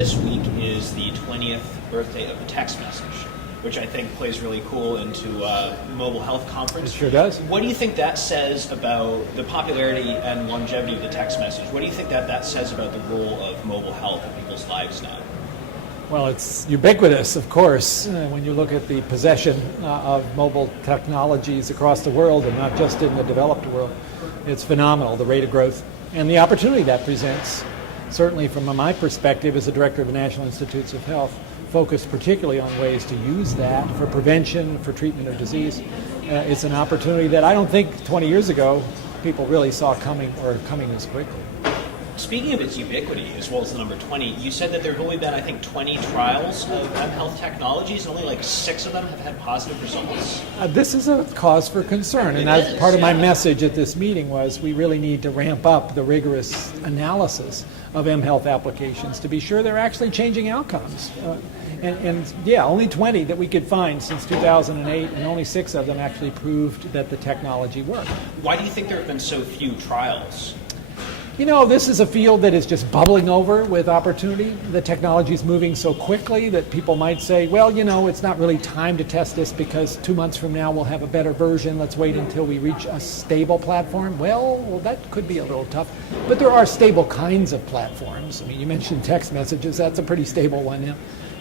This week is the 20th birthday of the text message, which I think plays really cool into Mobile Health Conference. It sure does. What do you think that says about the popularity and longevity of the text message? What do you think that says about the role of mobile health in people's lives now? Well, it's ubiquitous, of course, when you look at the possession of mobile technologies across the world and not just in the developed world. It's phenomenal, the rate of growth and the opportunity that presents. Certainly from my perspective as the director of the National Institutes of Health, focused particularly on ways to use that for prevention, for treatment of disease. It's an opportunity that I don't think 20 years ago people really saw coming this quickly. Speaking of its ubiquity, as well as the number 20, you said that there have only been, I think, 20 trials of mHealth technologies, and only like 6 of them have had positive results. This is a cause for concern, and as part of my message at this meeting was we really need to ramp up the rigorous analysis of mHealth applications to be sure they're actually changing outcomes. And yeah, only 20 that we could find since 2008, and only 6 of them actually proved that the technology worked. Why do you think there have been so few trials? You know, this is a field that is just bubbling over with opportunity. The technology is moving so quickly that people might say, well, you know, it's not really time to test this because 2 months from now we'll have a better version. Let's wait until we reach a stable platform. Well, that could be a little tough. But there are stable kinds of platforms. I mean, you mentioned text messages. That's a pretty stable one now.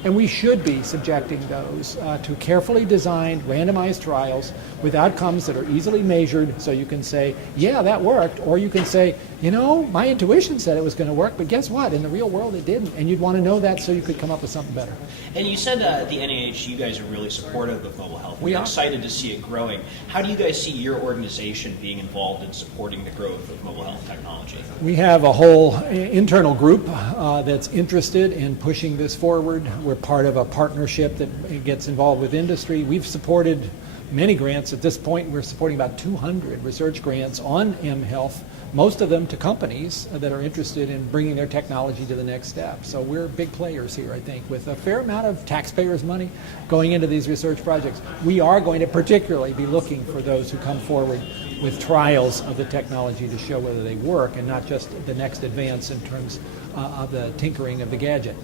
And we should be subjecting those to carefully designed, randomized trials with outcomes that are easily measured so you can say, yeah, that worked, or you can say, you know, my intuition said it was going to work, but guess what? In the real world, it didn't. And you'd want to know that so you could come up with something better. And you said the NIH, you guys are really supportive of mobile health. We are excited to see it growing. How do you guys see your organization being involved in supporting the growth of mobile health technology? We have a whole internal group that's interested in pushing this forward. We're part of a partnership that gets involved with industry. We've supported many grants. At this point, we're supporting about 200 research grants on mHealth, most of them to companies that are interested in bringing their technology to the next step. So we're big players here, I think, with a fair amount of taxpayers' money going into these research projects. We are going to particularly be looking for those who come forward with trials of the technology to show whether they work and not just the next advance in terms of the tinkering of the gadget.